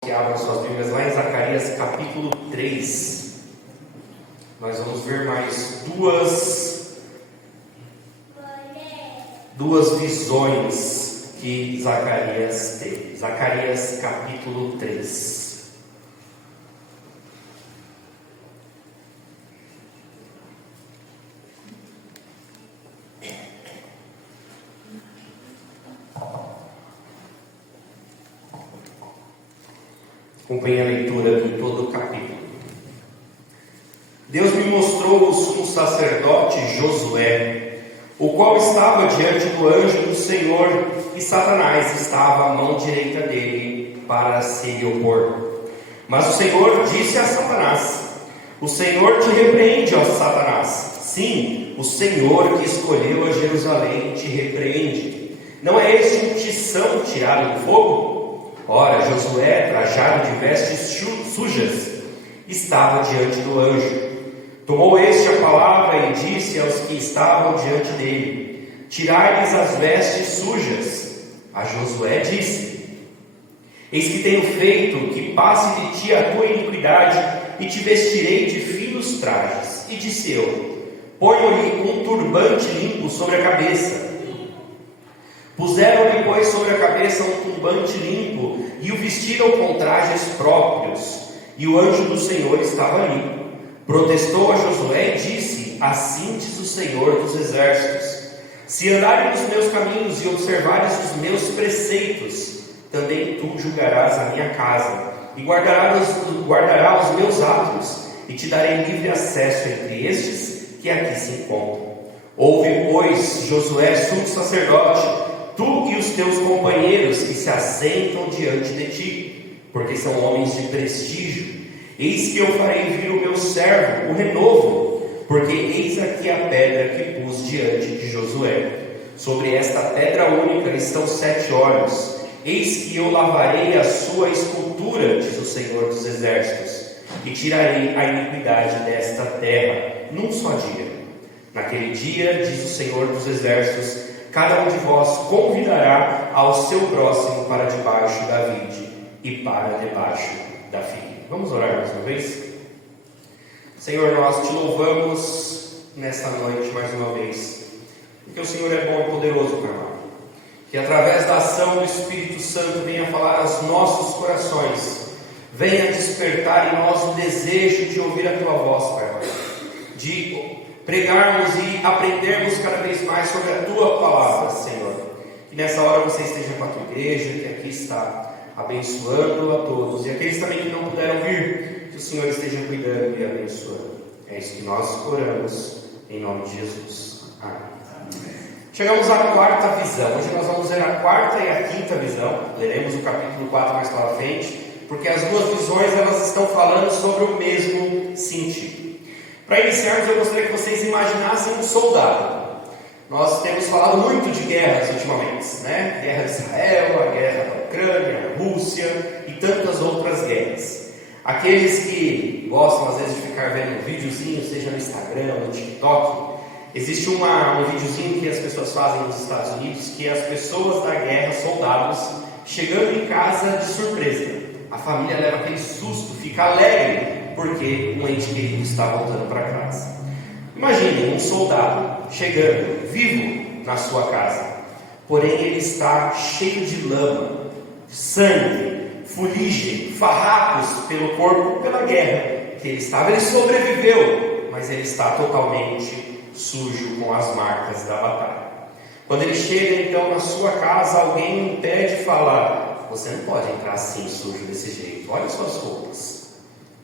Que abram suas Bíblias lá em Zacarias capítulo 3. Nós vamos ver mais duas visões que Zacarias teve. Zacarias capítulo 3. Acompanhe a leitura de todo o capítulo. Deus me mostrou o sumo sacerdote Josué, o qual estava diante do anjo do Senhor, e Satanás estava à mão direita dele para se lhe opor. Mas o Senhor disse a Satanás: o Senhor te repreende, ó Satanás. Sim, o Senhor que escolheu a Jerusalém te repreende. Não é este um tição tirado do fogo? Ora, Josué, trajado de vestes sujas, estava diante do anjo. Tomou este a palavra e disse aos que estavam diante dele: tirai-lhes as vestes sujas. A Josué disse: eis que tenho feito que passe de ti a tua iniquidade, e te vestirei de finos trajes. E disse eu: ponho-lhe um turbante limpo sobre a cabeça. Puseram-lhe, pois, sobre a cabeça um turbante limpo, e o vestiram com trajes próprios. E o anjo do Senhor estava ali. Protestou a Josué e disse: assim diz o Senhor dos exércitos: se andares nos meus caminhos e observares os meus preceitos, também tu julgarás a minha casa, e guardarás os meus atos, e te darei livre acesso entre estes que aqui se encontram. Ouve, pois, Josué, sumo sacerdote, tu e os teus companheiros que se assentam diante de ti, porque são homens de prestígio. Eis que eu farei vir o meu servo, o renovo, porque eis aqui a pedra que pus diante de Josué. Sobre esta pedra única estão 7 olhos. Eis que eu lavarei a sua escultura, diz o Senhor dos exércitos, e tirarei a iniquidade desta terra num só dia. Naquele dia, diz o Senhor dos exércitos, cada um de vós convidará ao seu próximo para debaixo da vide e para debaixo da figueira. Vamos orar mais uma vez? Senhor, nós te louvamos nesta noite mais uma vez, porque o Senhor é bom e poderoso, Pai amado. Que através da ação do Espírito Santo venha falar aos nossos corações, venha despertar em nós o desejo de ouvir a Tua voz, Pai amado, de pregarmos e aprendermos cada vez mais sobre a Tua palavra, Senhor. Que nessa hora você esteja com a Tua igreja, que aqui está abençoando a todos, e aqueles também que não puderam vir, que o Senhor esteja cuidando e abençoando. É isso que nós oramos, em nome de Jesus. Amém. Chegamos à quarta visão. Hoje nós vamos ver a quarta e a quinta visão. Leremos o capítulo 4 mais para frente, porque as duas visões elas estão falando sobre o mesmo sentido. Para iniciarmos, eu gostaria que vocês imaginassem um soldado. Nós temos falado muito de guerras ultimamente, né? Guerra de Israel, a guerra da Ucrânia, a Rússia e tantas outras guerras. Aqueles que gostam às vezes de ficar vendo um videozinho, seja no Instagram ou no TikTok, existe um videozinho que as pessoas fazem nos Estados Unidos, que é as pessoas da guerra, soldados, chegando em casa de surpresa. A família leva aquele susto, fica alegre, porque um ente querido está voltando para casa. Imagine um soldado chegando, vivo, na sua casa, porém ele está cheio de lama, sangue, fuligem, farrapos pelo corpo, pela guerra que ele estava. Ele sobreviveu, mas ele está totalmente sujo com as marcas da batalha. Quando ele chega então na sua casa, alguém o impede e fala: você não pode entrar assim sujo desse jeito, olha suas roupas.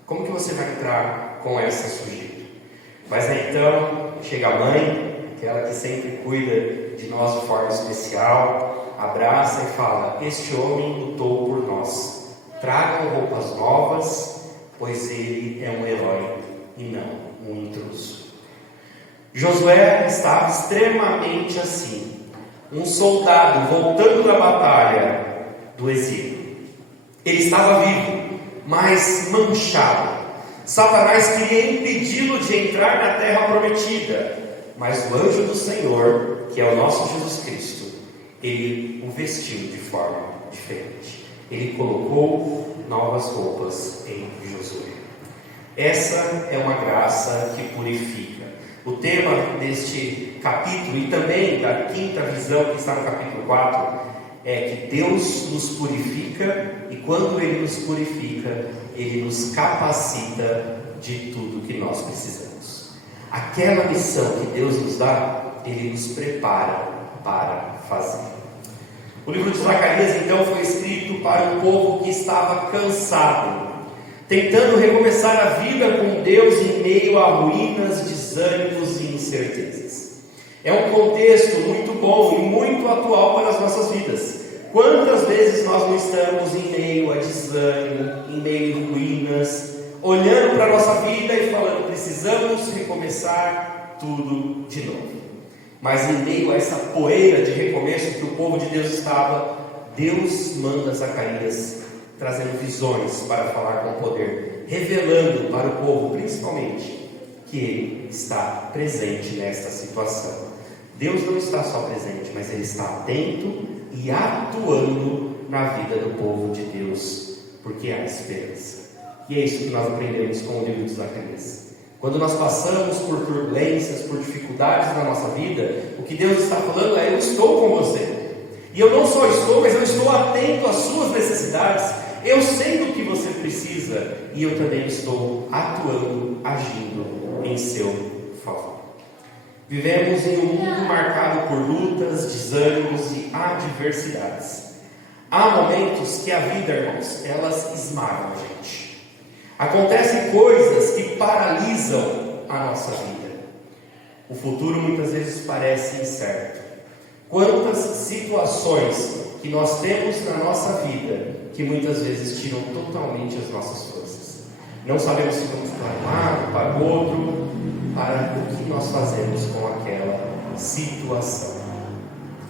Como que você vai entrar com essa sujeira? Mas então chega a mãe, aquela que sempre cuida de nós de forma especial, abraça e fala: este homem lutou por nós, tragam roupas novas, pois ele é um herói e não um intruso. Josué estava extremamente assim, um soldado voltando da batalha do exílio. Ele estava vivo, mas manchado. Satanás queria impedi-lo de entrar na terra prometida, mas o anjo do Senhor, que é o nosso Jesus Cristo, ele o vestiu de forma diferente. Ele colocou novas roupas em Josué. Essa é uma graça que purifica. O tema deste capítulo e também da quinta visão que está no capítulo 4 é que Deus nos purifica e quando Ele nos purifica, Ele nos capacita de tudo que nós precisamos. Aquela missão que Deus nos dá, Ele nos prepara para fazer. O livro de Zacarias então foi escrito para um povo que estava cansado, tentando recomeçar a vida com Deus em meio a ruínas, desânimos e incertezas. É um contexto muito bom e muito atual para as nossas vidas. Quantas vezes nós não estamos em meio a desânimo, em meio a ruínas, olhando para a nossa vida e falando, precisamos recomeçar tudo de novo. Mas em meio a essa poeira de recomeço que o povo de Deus estava, Deus manda Zacarias trazendo visões para falar com poder, revelando para o povo principalmente que Ele está presente nesta situação. Deus não está só presente, mas Ele está atento e atuando na vida do povo de Deus, porque há esperança. E é isso que nós aprendemos com o livro de Zacarias. Quando nós passamos por turbulências, por dificuldades na nossa vida, o que Deus está falando é: eu estou com você. E eu não só estou, mas eu estou atento às suas necessidades. Eu sei do que você precisa e eu também estou atuando, agindo em seu favor. Vivemos em um mundo marcado por lutas, desânimos e adversidades. Há momentos que a vida, irmãos, elas esmagam a gente. Acontecem coisas que paralisam a nossa vida. O futuro muitas vezes parece incerto. Quantas situações que nós temos na nossa vida que muitas vezes tiram totalmente as nossas forças. Não sabemos se vamos para um lado, para o outro, para o que nós fazemos com aquela situação.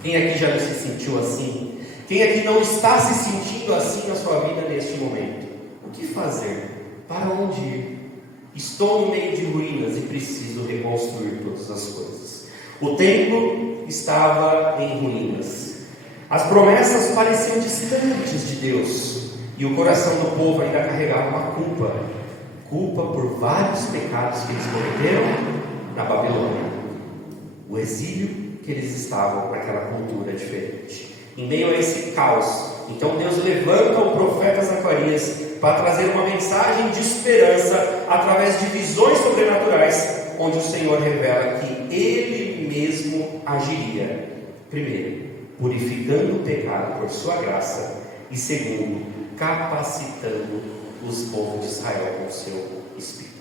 Quem aqui já não se sentiu assim? Quem aqui não está se sentindo assim na sua vida neste momento? O que fazer? Para onde ir? Estou no meio de ruínas e preciso reconstruir todas as coisas. O templo estava em ruínas. As promessas pareciam distantes de Deus. E o coração do povo ainda carregava uma culpa. Culpa por vários pecados que eles cometeram na Babilônia. O exílio que eles estavam naquela cultura diferente. Em meio a esse caos, então Deus levanta o profeta Zacarias para trazer uma mensagem de esperança através de visões sobrenaturais, onde o Senhor revela que Ele mesmo agiria. Primeiro, purificando o pecado por sua graça, e segundo, capacitando os povos de Israel com o seu Espírito.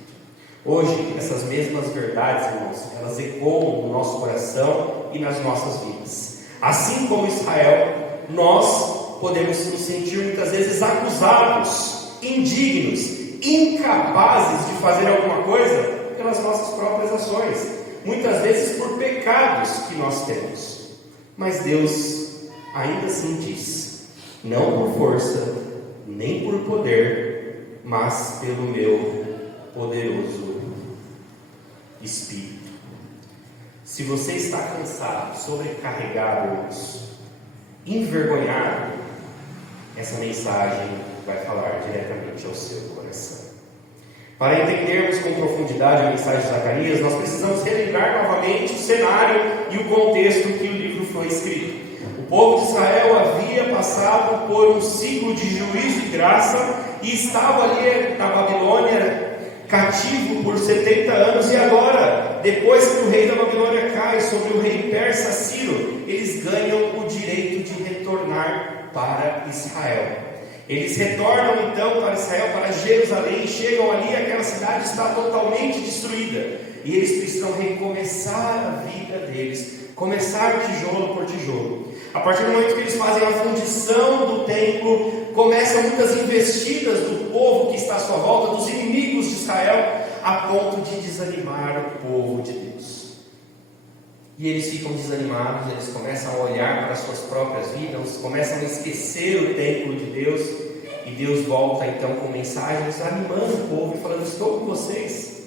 Hoje, essas mesmas verdades, irmãos, elas ecoam no nosso coração e nas nossas vidas. Assim como Israel, nós podemos nos sentir muitas vezes acusados, indignos, incapazes de fazer alguma coisa pelas nossas próprias ações, muitas vezes por pecados que nós temos. Mas Deus ainda assim diz: não por força, nem por poder, mas pelo meu poderoso Espírito. Se você está cansado, sobrecarregado, irmãos, envergonhado, essa mensagem vai falar diretamente ao seu coração. Para entendermos com profundidade a mensagem de Zacarias, nós precisamos relembrar novamente o cenário e o contexto que o livro foi escrito. O povo de Israel havia passado por um ciclo de juízo e graça e estava ali na Babilônia cativo por 70 anos, e agora, depois que o rei da Babilônia cai sobre o rei persa Ciro, eles ganham o direito de retornar para Israel. Eles retornam então para Israel, para Jerusalém, chegam ali, aquela cidade está totalmente destruída, e eles precisam recomeçar a vida deles, começar tijolo por tijolo. A partir do momento que eles fazem a fundição do templo, começam muitas investidas do povo que está à sua volta, dos inimigos de Israel, a ponto de desanimar o povo de Deus. E eles ficam desanimados, eles começam a olhar para as suas próprias vidas, começam a esquecer o templo de Deus, e Deus volta então com mensagens animando o povo e falando: estou com vocês,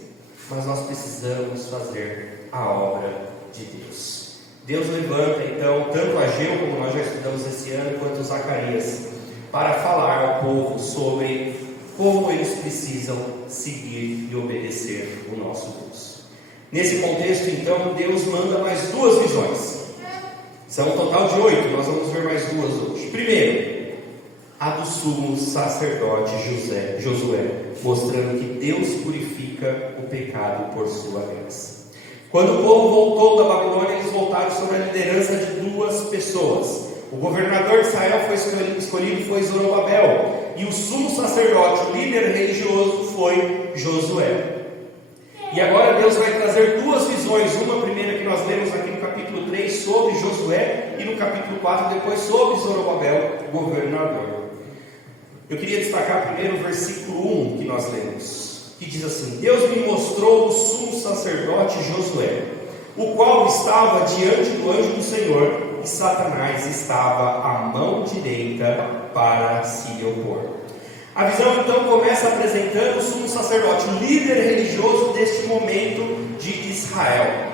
mas nós precisamos fazer a obra de Deus. Deus levanta então tanto Ageu, como nós já estudamos esse ano, quanto Zacarias, para falar ao povo sobre como eles precisam seguir e obedecer o nosso Deus. Nesse contexto, então, Deus manda mais duas visões. São um total de 8, nós vamos ver mais duas hoje. Primeiro, a do sumo sacerdote Josué, mostrando que Deus purifica o pecado por sua graça. Quando o povo voltou da Babilônia, eles voltaram sob a liderança de duas pessoas. O governador de Israel escolhido foi Zorobabel, e o sumo sacerdote, o líder religioso, foi Josué. E agora Deus vai trazer duas visões, uma primeira que nós lemos aqui no capítulo 3 sobre Josué, e no capítulo 4 depois sobre Zorobabel, governador. Eu queria destacar primeiro o versículo 1 que nós lemos, que diz assim: Deus me mostrou o sumo sacerdote Josué, o qual estava diante do anjo do Senhor, e Satanás estava à mão direita para se lhe opor. A visão então começa apresentando o sumo sacerdote, o líder religioso deste momento de Israel,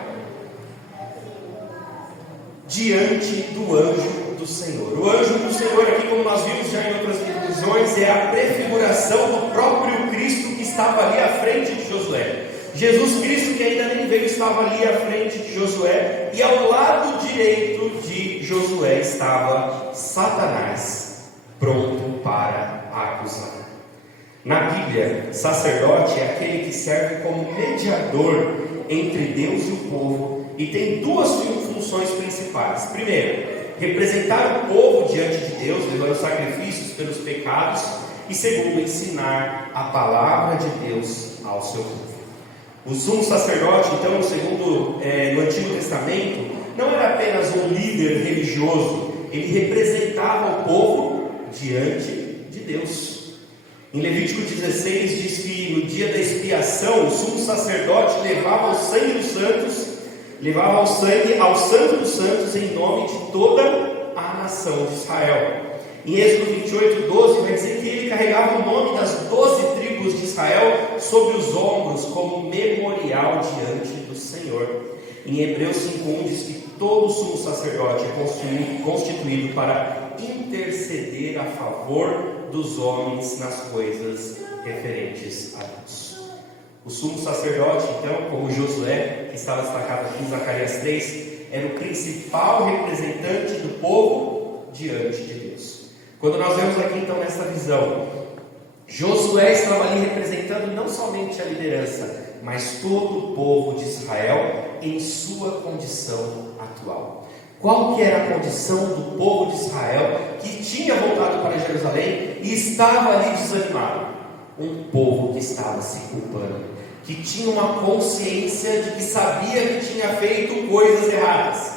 diante do anjo do Senhor. O anjo do Senhor aqui, como nós vimos já em outras visões, é a prefiguração do próprio Cristo que estava ali à frente de Josué. Jesus Cristo, que ainda nem veio, estava ali à frente de Josué, e ao lado direito de Josué estava Satanás, pronto para acusar. Na Bíblia, sacerdote é aquele que serve como mediador entre Deus e o povo, e tem duas funções principais. Primeiro, representar o povo diante de Deus, levando sacrifícios pelos pecados, e segundo, ensinar a palavra de Deus ao seu povo. O sumo sacerdote, então, no Antigo Testamento, não era apenas um líder religioso, ele representava o povo diante de Deus. Em Levítico 16 diz que no dia da expiação, o sumo sacerdote levava o sangue dos santos, levava o sangue ao Santo dos Santos em nome de toda a nação de Israel. Em Êxodo 28, 12 vai dizer que ele carregava o nome das 12 tribos de Israel sobre os ombros como memorial diante do Senhor. Em Hebreus 5:1 diz que todo sumo sacerdote é constituído para interceder a favor dos homens nas coisas referentes a Deus. O sumo sacerdote, então, como Josué, que estava destacado aqui em Zacarias 3, era o principal representante do povo diante de Deus. Quando nós vemos aqui então nessa visão, Josué estava ali representando não somente a liderança, mas todo o povo de Israel em sua condição atual. Qual que era a condição do povo de Israel que tinha voltado para Jerusalém e estava ali desanimado? Um povo que estava se culpando, que tinha uma consciência de que sabia que tinha feito coisas erradas,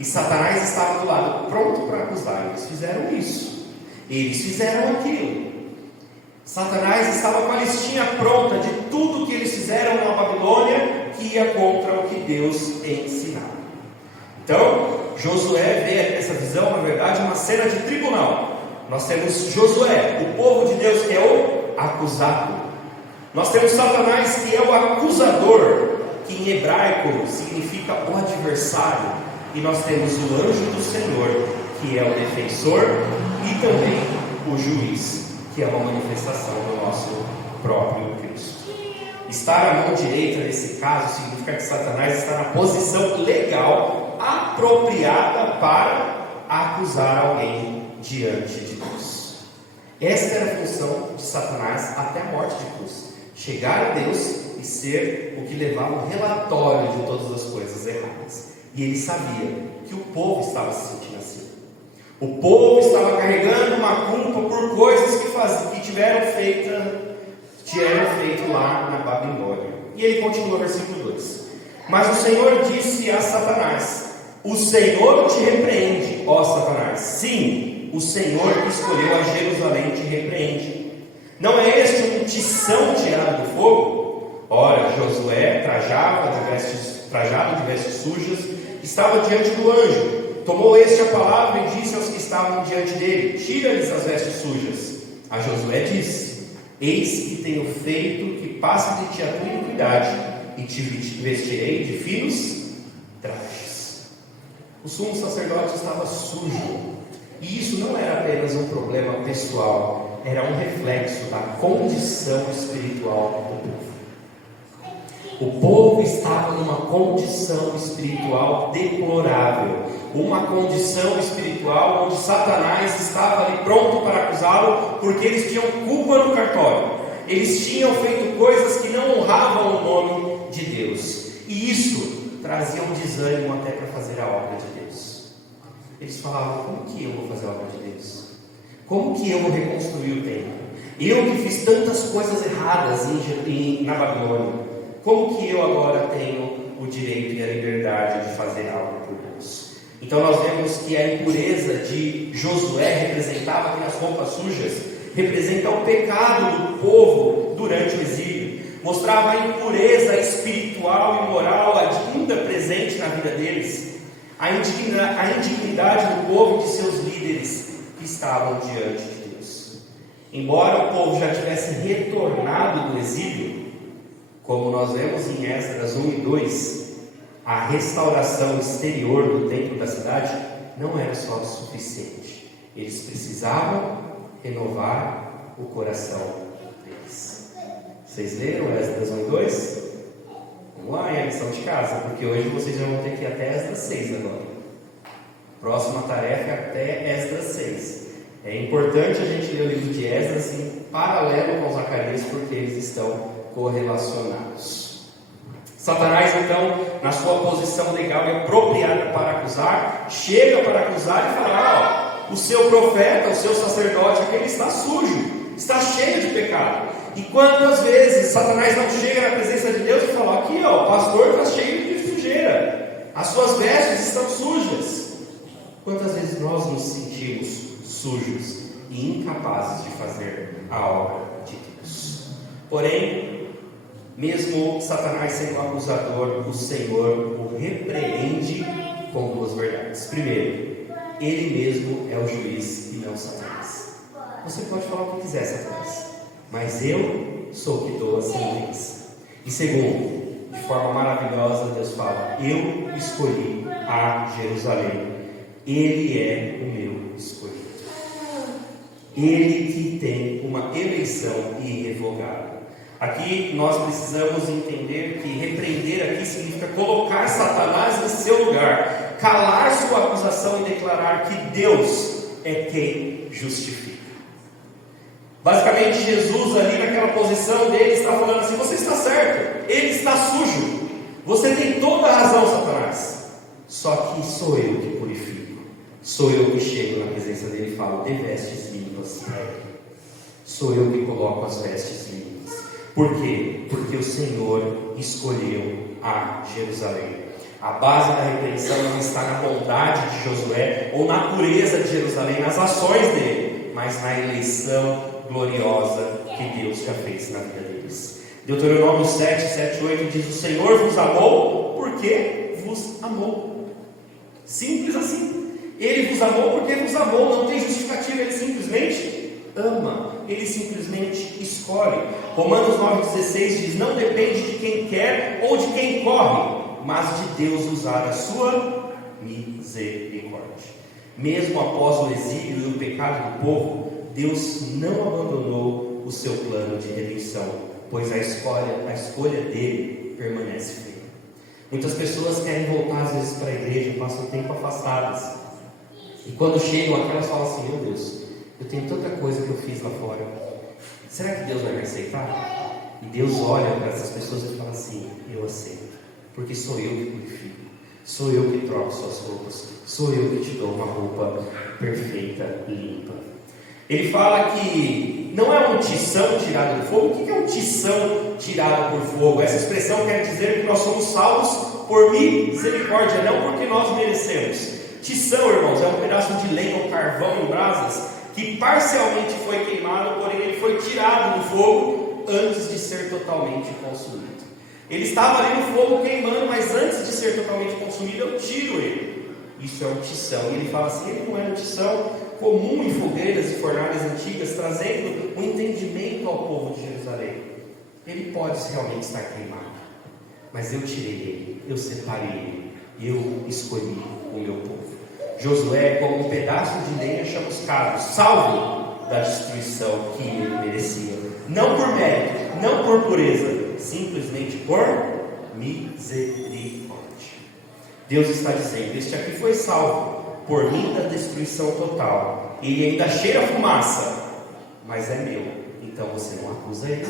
e Satanás estava do lado, pronto para acusar. Eles fizeram isso, eles fizeram aquilo. Satanás estava com a listinha pronta de tudo que eles fizeram na Babilônia, que ia contra o que Deus ensinava. Então, Josué vê nessa visão, na verdade, uma cena de tribunal. Nós temos Josué, o povo de Deus, que é o acusado. Nós temos Satanás, que é o acusador, que em hebraico significa o adversário. E nós temos o anjo do Senhor, que é o defensor, e também o juiz, que é uma manifestação do nosso próprio Cristo. Estar à mão direita nesse caso significa que Satanás está na posição legal apropriada para acusar alguém diante de Deus. Esta era a função de Satanás até a morte de cruz: chegar a Deus e ser o que levava o relatório de todas as coisas erradas. E ele sabia que o povo estava se sentindo assim. O povo estava carregando uma culpa por coisas que tiveram feito lá na Babilônia. E ele continua, versículo 2: Mas o Senhor disse a Satanás: O Senhor te repreende, ó Satanás. Sim, o Senhor que escolheu a Jerusalém te repreende. Não é este um tição tirado do fogo? Ora, Josué, trajado de vestes sujas, estava diante do anjo. Tomou este a palavra e disse aos que estavam diante dele: Tira-lhes as vestes sujas. A Josué disse: Eis que tenho feito que passe de ti a tua iniquidade, e te vestirei de finos trajes. O sumo sacerdote estava sujo. E isso não era apenas um problema pessoal, era um reflexo da condição espiritual do povo. O povo estava numa condição espiritual deplorável, uma condição espiritual onde Satanás estava ali pronto para acusá-lo, porque eles tinham culpa no cartório, eles tinham feito coisas que não honravam o nome de Deus, e isso trazia um desânimo até para fazer a obra de Deus. Eles falavam: como que eu vou fazer a obra de Deus? Como que eu vou reconstruir o templo? Eu que fiz tantas coisas erradas na Babilônia, como que eu agora tenho o direito e a liberdade de fazer algo por Deus? Então nós vemos que a impureza de Josué representava aquelas roupas sujas, representa o pecado do povo durante o exílio, mostrava a impureza espiritual e moral ainda presente na vida deles, a indignidade do povo e de seus líderes que estavam diante de Deus. Embora o povo já tivesse retornado do exílio, como nós vemos em Esdras 1 e 2, a restauração exterior do templo da cidade não era só suficiente. Eles precisavam renovar o coração deles. Vocês leram Esdras 1 e 2? Vamos lá, é a lição de casa, porque hoje vocês já vão ter que ir até Esdras 6 agora. Próxima tarefa é até Esdras 6. É importante a gente ler o livro de Esdras em paralelo com Zacarias, porque eles estão correlacionados. Satanás, então, na sua posição legal e apropriada para acusar, chega para acusar e fala: o seu profeta, o seu sacerdote, aquele está sujo, está cheio de pecado. E quantas vezes Satanás não chega na presença de Deus e fala: aqui, o pastor está cheio de sujeira, as suas vestes estão sujas. Quantas vezes nós nos sentimos sujos e incapazes de fazer a obra de Deus? Porém, mesmo Satanás sendo um acusador, o Senhor o repreende com duas verdades. Primeiro, Ele mesmo é o juiz e não Satanás. Você pode falar o que quiser, Satanás, mas eu sou o que dou a sentença. E segundo, de forma maravilhosa, Deus fala: eu escolhi a Jerusalém. Ele é o meu escolhido. Ele que tem uma eleição irrevogável. Aqui nós precisamos entender que repreender aqui significa colocar Satanás em seu lugar, calar sua acusação e declarar que Deus é quem justifica. Basicamente, Jesus ali naquela posição dele está falando assim: você está certo, ele está sujo, você tem toda a razão, Satanás, só que sou eu que purifico, sou eu que chego na presença dele e falo: dê vestes limpas para ele. Sou eu que coloco as vestes limpas. Por quê? Porque o Senhor escolheu a Jerusalém. A base da repreensão não está na bondade de Josué ou na pureza de Jerusalém, nas ações dele, mas na eleição gloriosa que Deus já fez na vida deles. Deuteronômio 7, 8 diz: o Senhor vos amou porque vos amou. Simples assim. Ele vos amou porque vos amou. Não tem justificativa, ele simplesmente ama, ele simplesmente escolhe. Romanos 9,16 diz: não depende de quem quer ou de quem corre, mas de Deus usar a sua misericórdia. Mesmo após o exílio e o pecado do povo, Deus não abandonou o seu plano de redenção, pois a escolha dele permanece firme. Muitas pessoas querem voltar às vezes para a igreja, passam tempo afastadas, e quando chegam aqui elas falam assim: meu Deus, eu tenho tanta coisa que eu fiz lá fora, será que Deus vai me aceitar? E Deus olha para essas pessoas e fala assim: eu aceito, porque sou eu que purifico, sou eu que troco suas roupas, sou eu que te dou uma roupa perfeita e limpa. Ele fala que não é um tição tirado do fogo. O que é um tição tirado por fogo? Essa expressão quer dizer que nós somos salvos por misericórdia, não porque nós merecemos. Tição, irmãos, é um pedaço de lenha ou carvão em brasas que parcialmente foi queimado, porém ele foi tirado do fogo antes de ser totalmente consumido. Ele estava ali no fogo queimando, mas antes de ser totalmente consumido, eu tiro ele. Isso é um tição. E ele fala assim: ele não é um tição comum em fogueiras e fornalhas antigas, trazendo um entendimento ao povo de Jerusalém. Ele pode realmente estar queimado, mas eu tirei ele, eu separei ele, eu escolhi o meu povo. Josué como um pedaço de lenha chamuscado, salvo da destruição que ele merecia. Não por mérito, não por pureza, simplesmente por misericórdia. Deus está dizendo: este aqui foi salvo por mim da destruição total. Ele ainda cheira fumaça, mas é meu, então você não acusa ele.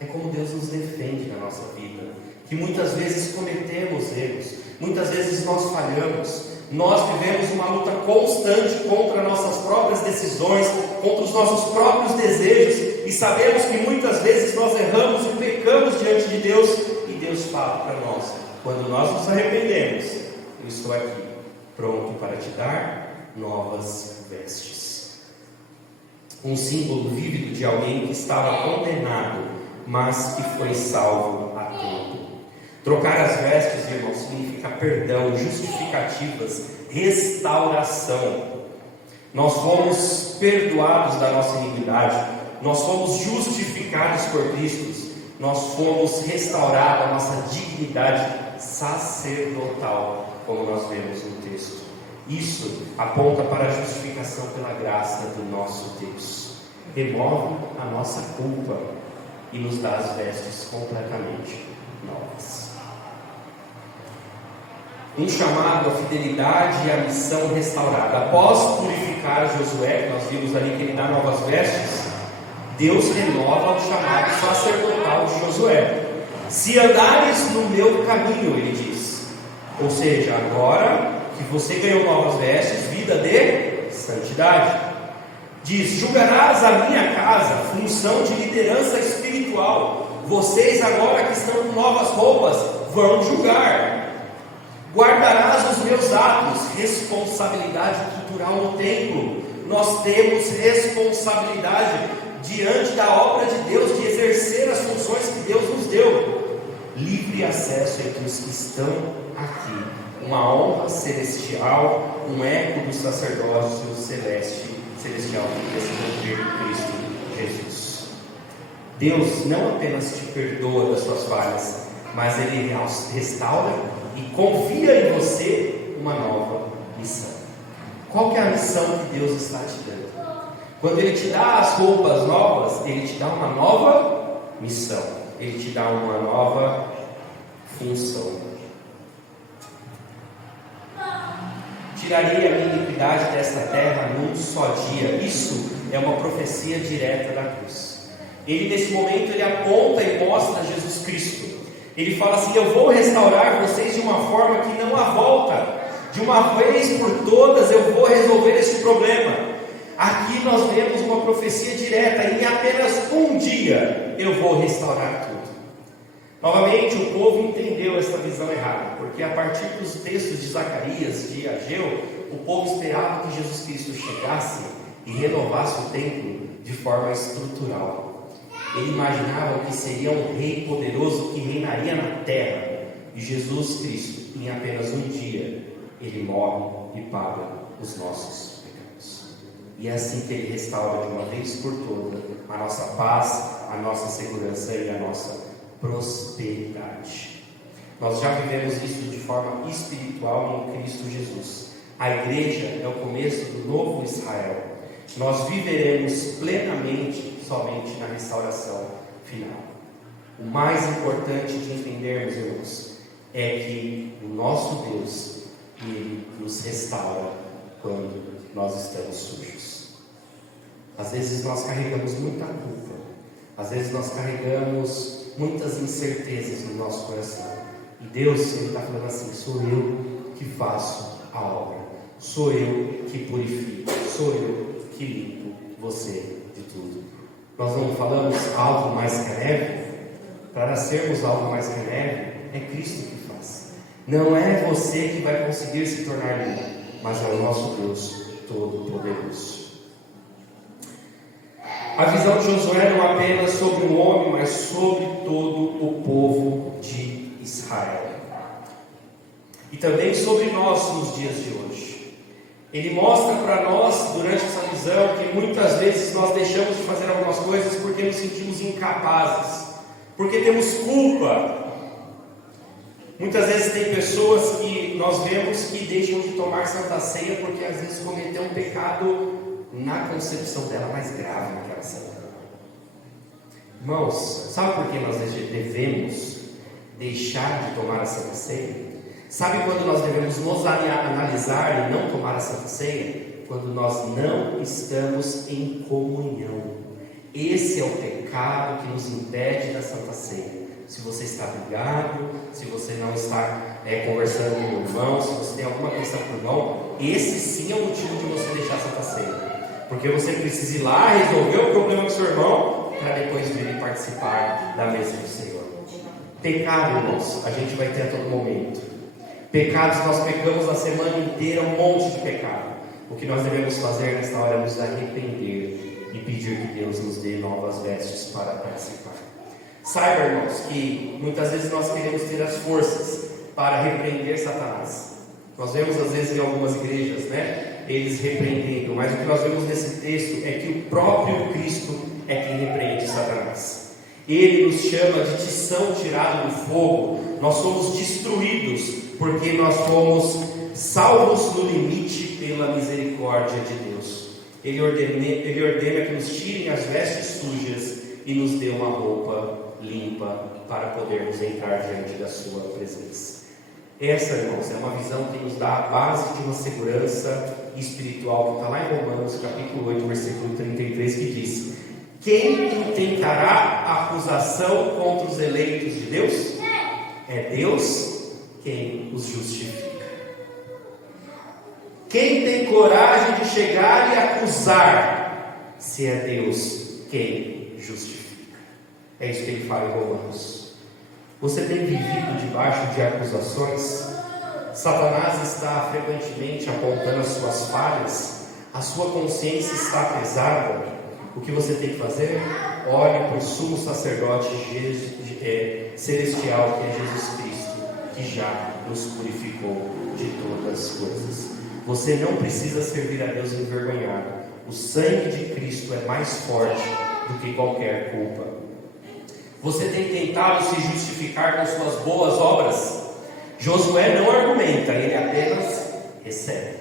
É como Deus nos defende na nossa vida, que muitas vezes cometemos erros, muitas vezes nós falhamos, nós vivemos uma luta constante contra nossas próprias decisões, contra os nossos próprios desejos, e sabemos que muitas vezes nós erramos e pecamos diante de Deus, e Deus fala para nós: quando nós nos arrependemos, eu estou aqui, pronto para te dar novas vestes. Um símbolo vívido de alguém que estava condenado, mas que foi salvo a tempo. Trocar as vestes, irmãos, significa perdão, justificativas, restauração. Nós fomos perdoados da nossa iniquidade, nós fomos justificados por Cristo, nós fomos restaurados a nossa dignidade sacerdotal, como nós vemos no texto. Isso aponta para a justificação pela graça do nosso Deus. Remove a nossa culpa e nos dá as vestes completamente novas. Um chamado à fidelidade e à missão restaurada. Após purificar Josué, nós vimos ali que ele dá novas vestes, Deus renova o chamado sacerdotal de Josué. Se andares no meu caminho, ele diz. Ou seja, agora que você ganhou novas vestes, vida de santidade. Diz: julgarás a minha casa, função de liderança espiritual. Vocês agora que estão com novas roupas, vão julgar. Guardarás os meus atos, responsabilidade cultural no templo. Nós temos responsabilidade diante da obra de Deus, de exercer as funções que Deus nos deu. Livre acesso entre os que estão aqui, uma honra celestial, um eco do sacerdócio celestial que desenvolver em Cristo Jesus. Deus não apenas te perdoa das suas falhas, mas Ele restaura e confia em você uma nova missão. Qual que é a missão que Deus está te dando? Quando Ele te dá as roupas novas, Ele te dá uma nova missão, Ele te dá uma nova função. Tirarei a minha iniquidade desta terra num só dia. Isso é uma profecia direta da cruz. Ele, nesse momento, ele aponta e mostra Jesus Cristo. Ele fala assim: eu vou restaurar vocês de uma forma que não há volta. De uma vez por todas eu vou resolver esse problema. Aqui nós vemos uma profecia direta: em apenas um dia eu vou restaurar tudo. Novamente, o povo entendeu essa visão errada, porque a partir dos textos de Zacarias, de Ageu, o povo esperava que Jesus Cristo chegasse e renovasse o templo de forma estrutural. Ele imaginava que seria um rei poderoso que reinaria na terra. E Jesus Cristo, em apenas um dia, ele morre e paga os nossos pecados. E é assim que ele restaura de uma vez por todas a nossa paz, a nossa segurança e a nossa prosperidade. Nós já vivemos isso de forma espiritual em Cristo Jesus. A igreja é o começo do novo Israel. Nós viveremos plenamente somente na restauração final. O mais importante de entendermos, irmãos, é que o nosso Deus, Ele nos restaura quando nós estamos sujos. Às vezes nós carregamos muita culpa, às vezes nós carregamos muitas incertezas no nosso coração, e Deus, Ele está falando assim: sou eu que faço a obra, sou eu que purifico, sou eu que limpo você de tudo. Nós não falamos algo mais que a neve? Para sermos algo mais que a neve, é Cristo que faz. Não é você que vai conseguir se tornar limpo, mas é o nosso Deus Todo-Poderoso. A visão de Josué não é apenas sobre um homem, mas sobre todo o povo de Israel. E também sobre nós nos dias de hoje. Ele mostra para nós, durante essa visão, que muitas vezes nós deixamos de fazer algumas coisas porque nos sentimos incapazes, porque temos culpa. Muitas vezes tem pessoas que nós vemos que deixam de tomar Santa Ceia porque às vezes cometeu um pecado na concepção dela mais grave naquela Santa. Irmãos, sabe por que nós devemos deixar de tomar a Santa Ceia? Sabe quando nós devemos nos analisar e não tomar a Santa Ceia? Quando nós não estamos em comunhão. Esse é o pecado que nos impede da Santa Ceia. Se você está brigado, se você não está conversando com o irmão, se você tem alguma questão com o irmão, esse sim é o motivo de você deixar a Santa Ceia. Porque você precisa ir lá, resolver o problema com seu irmão, para depois vir e participar da mesa do Senhor. Pecado, irmãos, a gente vai ter a todo momento. Pecados, nós pecamos a semana inteira, um monte de pecado. O que nós devemos fazer nesta hora é nos arrepender e pedir que Deus nos dê novas vestes para participar. Saiba, irmãos, que muitas vezes nós queremos ter as forças para repreender Satanás. Nós vemos às vezes em algumas igrejas, eles repreendendo, mas o que nós vemos nesse texto é que o próprio Cristo é quem repreende Satanás. Ele nos chama de tição tirado do fogo. Nós somos destruídos porque nós fomos salvos no limite pela misericórdia de Deus. Ele ordena que nos tirem as vestes sujas e nos dê uma roupa limpa para podermos entrar diante da sua presença. Essa, irmãos, é uma visão que nos dá a base de uma segurança espiritual que está lá em Romanos capítulo 8, versículo 33, que diz: quem intentará acusação contra os eleitos de Deus? É Deus quem os justifica. Quem tem coragem de chegar e acusar, se é Deus quem justifica? É isso que ele fala em Romanos. Você tem vivido debaixo de acusações? Satanás está frequentemente apontando as suas falhas, a sua consciência está pesada. O que você tem que fazer? Olhe para o sumo sacerdote celestial, que é Jesus Cristo, que já nos purificou de todas as coisas. Você não precisa servir a Deus envergonhado. O sangue de Cristo é mais forte do que qualquer culpa. Você tem tentado se justificar com suas boas obras? Josué não argumenta, ele apenas recebe.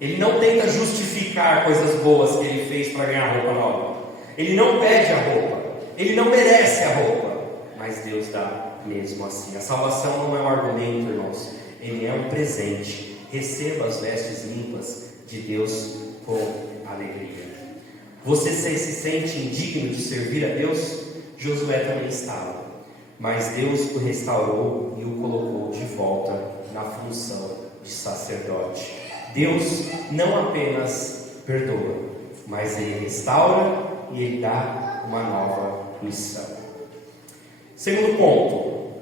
Ele não tenta justificar coisas boas que ele fez para ganhar roupa nova. Ele não pede a roupa, ele não merece a roupa, mas Deus dá mesmo assim. A salvação não é um argumento, irmãos, ele é um presente. Receba as vestes limpas de Deus com alegria. Você se sente indigno de servir a Deus? Josué também estava, mas Deus o restaurou e o colocou de volta na função de sacerdote. Deus não apenas perdoa, mas Ele restaura e Ele dá uma nova missão. Segundo ponto,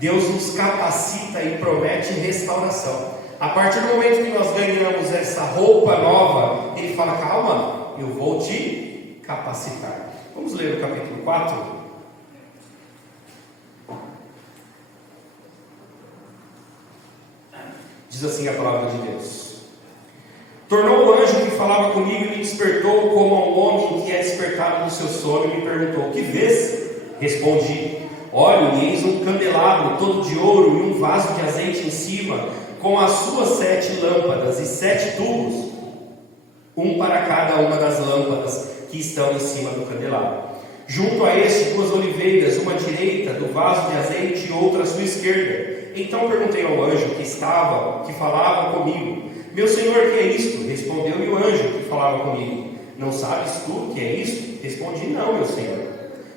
Deus nos capacita e promete restauração. A partir do momento que nós ganhamos essa roupa nova, Ele fala: calma, eu vou te capacitar. Vamos ler o capítulo 4? Diz assim a palavra de Deus: tornou o anjo que falava comigo e me despertou como a um homem que é despertado do seu sono, e me perguntou: o que vês? Respondi: olho, e eis um candelabro todo de ouro e um vaso de azeite em cima, com as suas 7 lâmpadas e 7 tubos, um para cada uma das lâmpadas que estão em cima do candelabro. Junto a este 2 oliveiras, uma à direita do vaso de azeite e outra à sua esquerda. Então perguntei ao anjo que falava comigo: meu senhor, que é isto? Respondeu-me o anjo que falava comigo: não sabes tu o que é isto? Respondi: não, meu senhor.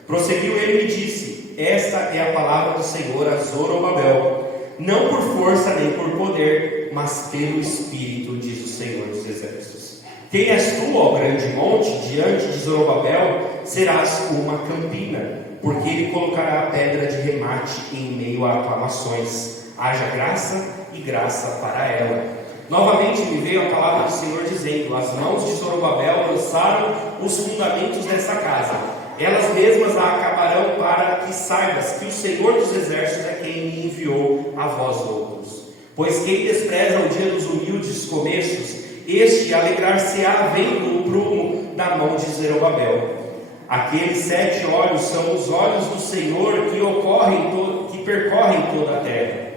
Prosseguiu ele e me disse: esta é a palavra do Senhor a Zorobabel, não por força nem por poder, mas pelo Espírito, diz o Senhor dos Exércitos. Quem és tu, ó grande monte? Diante de Zorobabel serás uma campina, porque ele colocará a pedra de remate em meio a aclamações. Haja graça e graça para ela. Novamente me veio a palavra do Senhor dizendo: as mãos de Zorobabel lançaram os fundamentos dessa casa. Elas mesmas a acabarão, para que saibas que o Senhor dos Exércitos é quem me enviou a vós outros. Pois quem despreza o dia dos humildes começos, este alegrar-se-á vendo o prumo da mão de Zorobabel. Aqueles 7 olhos são os olhos do Senhor que percorrem toda a terra.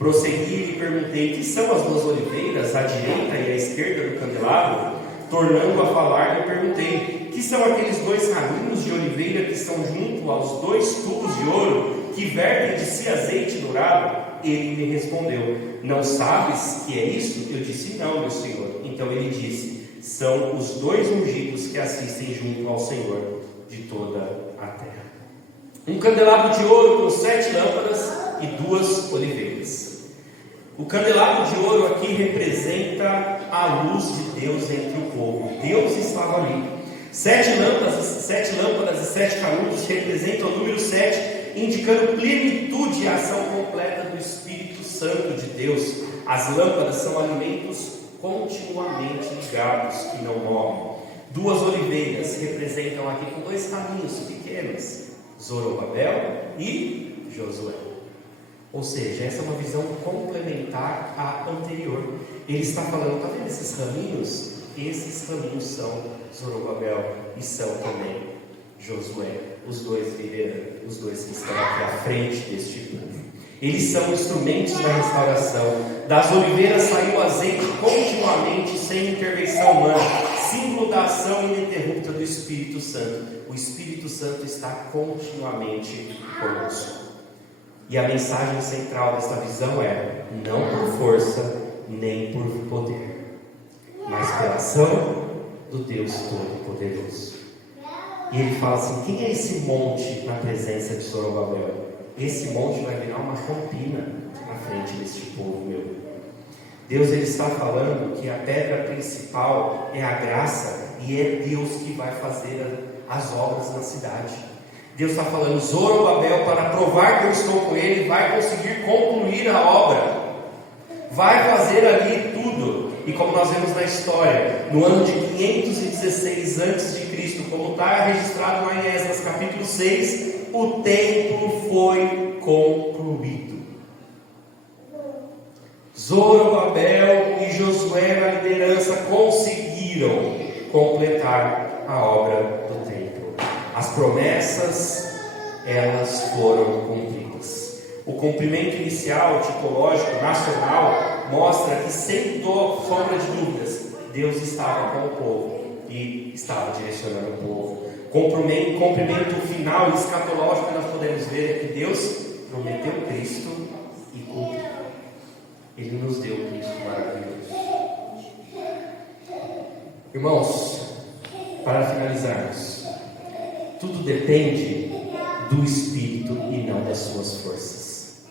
Prossegui e lhe perguntei: que são as duas oliveiras, à direita e à esquerda do candelabro? Tornando a falar, lhe perguntei: que são aqueles dois raminhos de oliveira que estão junto aos dois tubos de ouro, que vertem de si azeite dourado? Ele me respondeu: não sabes que é isso? Eu disse: não, meu senhor. Então ele disse: são os dois ungidos que assistem junto ao Senhor de toda a terra. Um candelabro de ouro com 7 lâmpadas e 2 oliveiras. O candelabro de ouro aqui representa a luz de Deus entre o povo. Deus estava ali. 7 lâmpadas e 7 canudos representam o número 7, indicando plenitude e ação completa do Espírito Santo de Deus. As lâmpadas são alimentos continuamente ligados, que não morrem. 2 oliveiras representam aqui com 2 caminhos pequenos, Zorobabel e Josué. Ou seja, essa é uma visão complementar à anterior. Ele está falando: está vendo esses raminhos? Esses caminhos são Zorobabel e são também Josué, os dois liderantes, os dois que estão aqui à frente deste povo. Eles são instrumentos da restauração. Das oliveiras saiu azeite continuamente, sem intervenção humana, símbolo da ação ininterrupta do Espírito Santo. O Espírito Santo está continuamente conosco. E a mensagem central desta visão é: não por força nem por poder, mas pela ação do Deus Todo-Poderoso. E ele fala assim: quem é esse monte na presença de Zorobabel? Esse monte vai virar uma campina na frente deste povo meu. Deus, ele está falando que a pedra principal é a graça, e é Deus que vai fazer as obras na cidade. Deus está falando: Zorobabel, para provar que eu estou com ele, vai conseguir concluir a obra, vai fazer ali tudo. E como nós vemos na história, no ano de 516 a.C., como está registrado lá em Esdras capítulo 6, o templo foi concluído. Zorobabel e Josué na liderança conseguiram completar a obra do templo. As promessas, elas foram cumpridas. O cumprimento inicial, tipológico, nacional, mostra que, sem sombra de dúvidas, Deus estava com o povo e estava direcionando o povo. Cumprimento final, escatológico, que nós podemos ver é que Deus prometeu Cristo e cumpriu. Ele nos deu Cristo maravilhoso. Irmãos, para finalizarmos, tudo depende do Espírito e não das suas forças.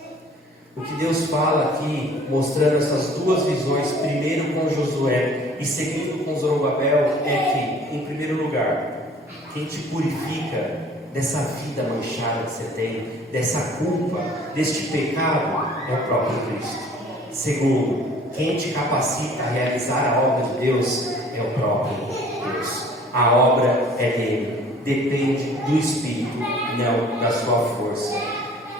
O que Deus fala aqui, mostrando essas duas visões, primeiro com Josué e segundo com Zorobabel, é que, em primeiro lugar, quem te purifica dessa vida manchada que você tem, dessa culpa, deste pecado, é o próprio Cristo. Segundo, quem te capacita a realizar a obra de Deus é o próprio Deus. A obra é dele, depende do Espírito, não da sua força.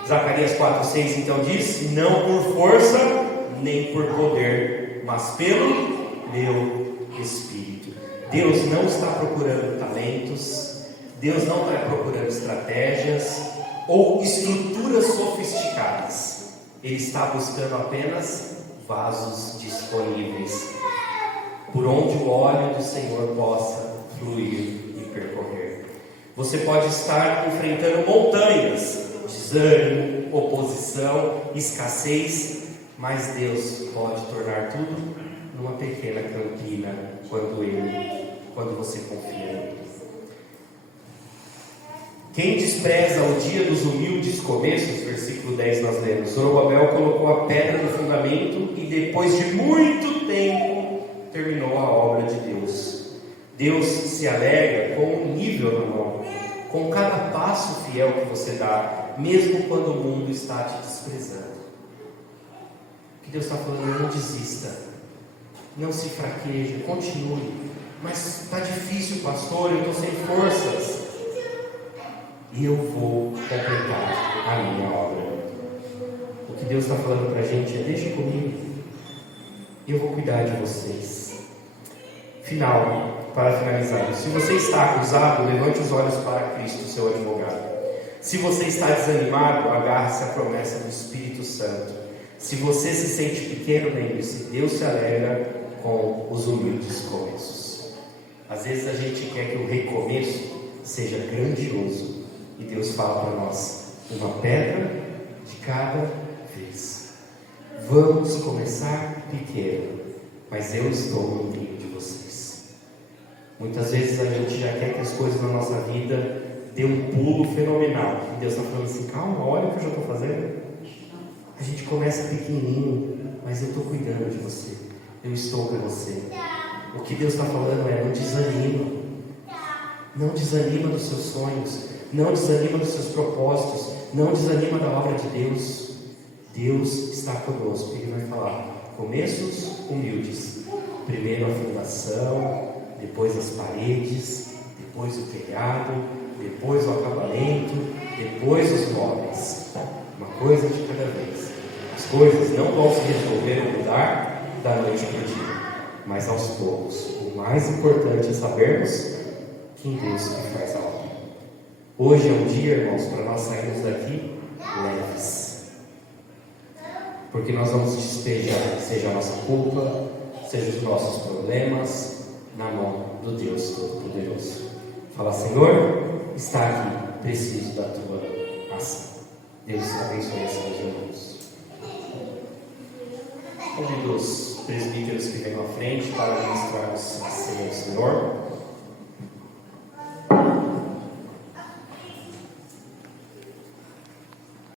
Zacarias 4:6 então diz: não por força nem por poder, mas pelo meu Espírito. Deus não está procurando talentos, Deus não está procurando estratégias ou estruturas sofisticadas. Ele está buscando apenas vasos disponíveis, por onde o óleo do Senhor possa fluir e percorrer. Você pode estar enfrentando montanhas, desânimo, oposição, escassez, mas Deus pode tornar tudo numa pequena campina quando você confia nele. Quem despreza o dia dos humildes começos, versículo 10 nós lemos: Zorobabel colocou a pedra no fundamento e depois de muito tempo terminou a obra de Deus. Deus se alegra com o nível na mão, com cada passo fiel que você dá, mesmo quando o mundo está te desprezando. O que Deus está falando: não desista, não se fraqueje, continue. Mas está difícil, pastor, eu estou sem forças. E eu vou completar a minha obra. O que Deus está falando para a gente é: deixe comigo, eu vou cuidar de vocês. Para finalizar, se você está acusado, levante os olhos para Cristo, seu advogado. Se você está desanimado, agarre-se à promessa do Espírito Santo. Se você se sente pequeno, lembre-se, Deus se alegra com os humildes começos. Às vezes a gente quer que o recomeço seja grandioso, e Deus fala para nós, uma pedra de cada vez. Vamos começar pequeno, mas eu estou no meio de vocês. Muitas vezes a gente já quer que as coisas na nossa vida dê um pulo fenomenal, e Deus está falando assim, calma, olha o que eu já estou fazendo. A gente começa pequenininho, mas eu estou cuidando de você, eu estou com você. O que Deus está falando é, não desanima. Não desanima dos seus sonhos, não desanima dos seus propósitos, não desanima da obra de Deus. Deus está conosco. Ele vai falar, começos humildes. Primeiro a fundação, depois as paredes, depois o telhado, depois o acabamento, depois os móveis. Uma coisa de cada vez. As coisas não vão se resolver ou mudar da noite para o dia, mas aos poucos. O mais importante é sabermos que Deus que faz a obra. Hoje é um dia, irmãos, para nós sairmos daqui leves, porque nós vamos despejar, seja a nossa culpa, seja os nossos problemas, na mão do Deus Todo-Poderoso. Fala, Senhor, está aqui, preciso da tua ação. Deus abençoe esses meus irmãos. Convido os presbíteros que vêm à frente para ministrar a ceia do Senhor.